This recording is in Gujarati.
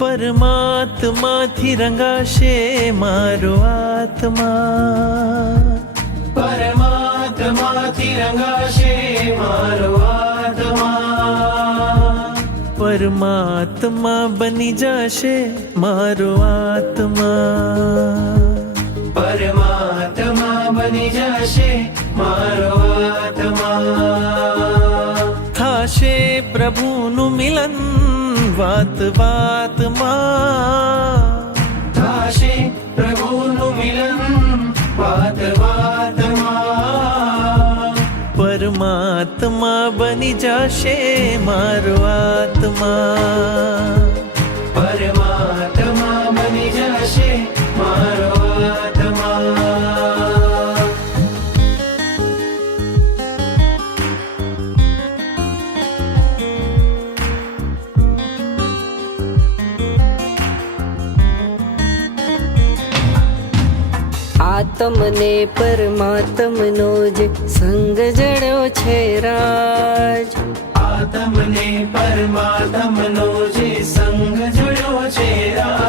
પરમાત્માથી રંગાશે મારો આત્મા, પરમાત્માથી રંગાશે મારો આત્મા, પરમાત્મા બની જશે મારો આત્મા, પરમાત્મા બની જશે મારો આત્મા, થાશે પ્રભુનું મિલન વાત વાતમાં, થાશે પ્રભુનું મિલન વાત વાતમાં, પરમાત્મા બની જશે મારો આત્મા, પરમાત્મા બની જશે મારો આત્મા. આત્મને પરમાત્મનો જે સંગ જડ્યો છે રાજ, આત્મને પરમાત્મનો જે સંગ જડ્યો છે રાજ,